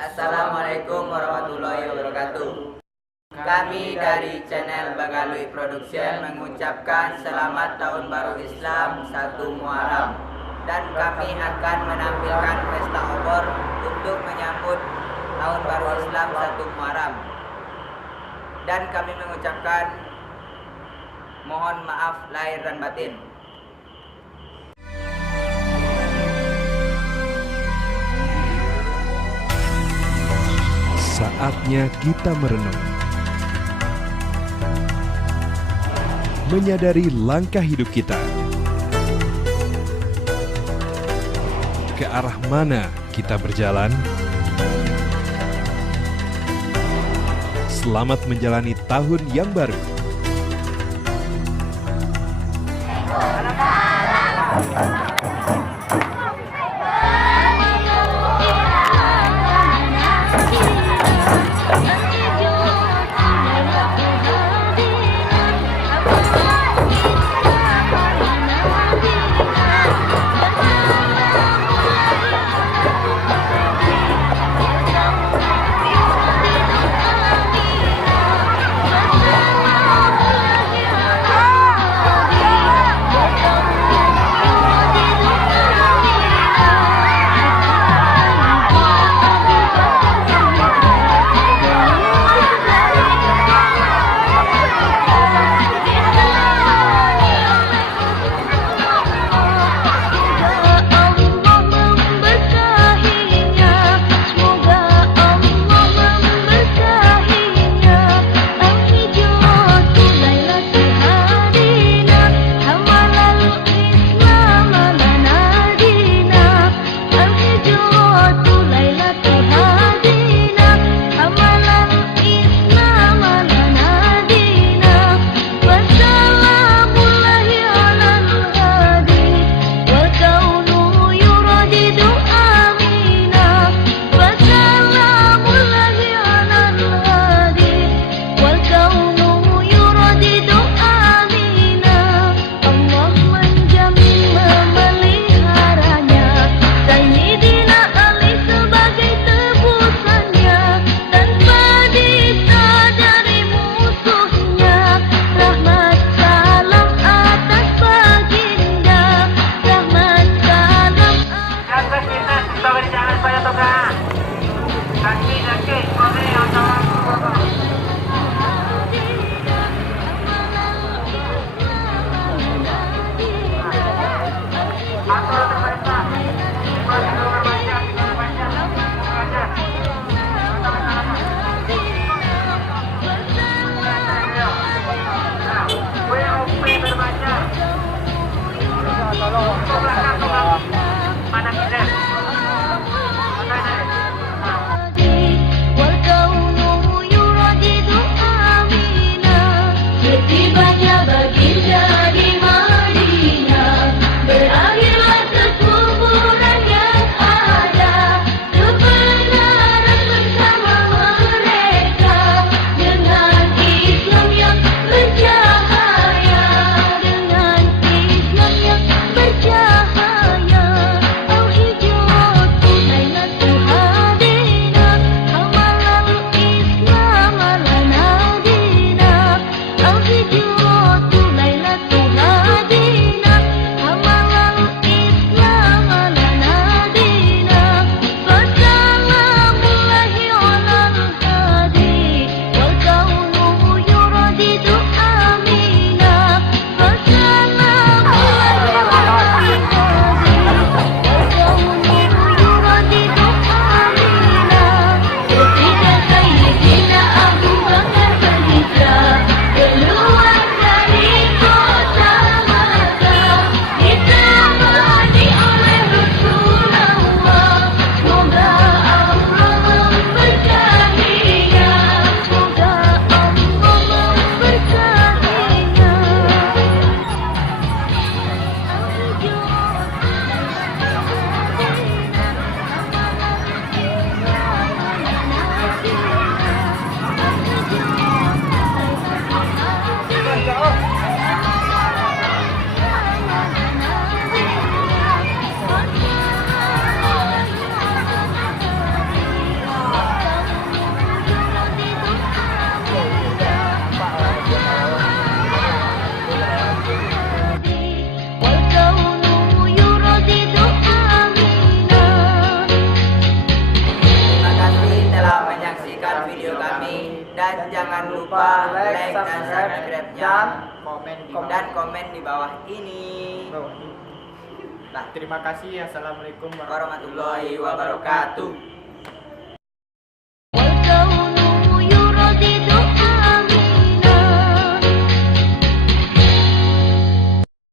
Assalamualaikum warahmatullahi wabarakatuh. Kami dari channel Bagalui Production mengucapkan selamat Tahun Baru Islam 1 Muharram. Dan kami akan menampilkan pesta obor untuk menyambut Tahun Baru Islam 1 Muharram. Dan kami mengucapkan mohon maaf lahir dan batin. Saatnya kita merenung, menyadari langkah hidup kita, ke arah mana kita berjalan. Selamat menjalani tahun yang baru. lupa like dan subscribe-nya komen di komen di bawah ini. bawah. Nah, Terima kasih. Assalamualaikum warahmatullahi wabarakatuh.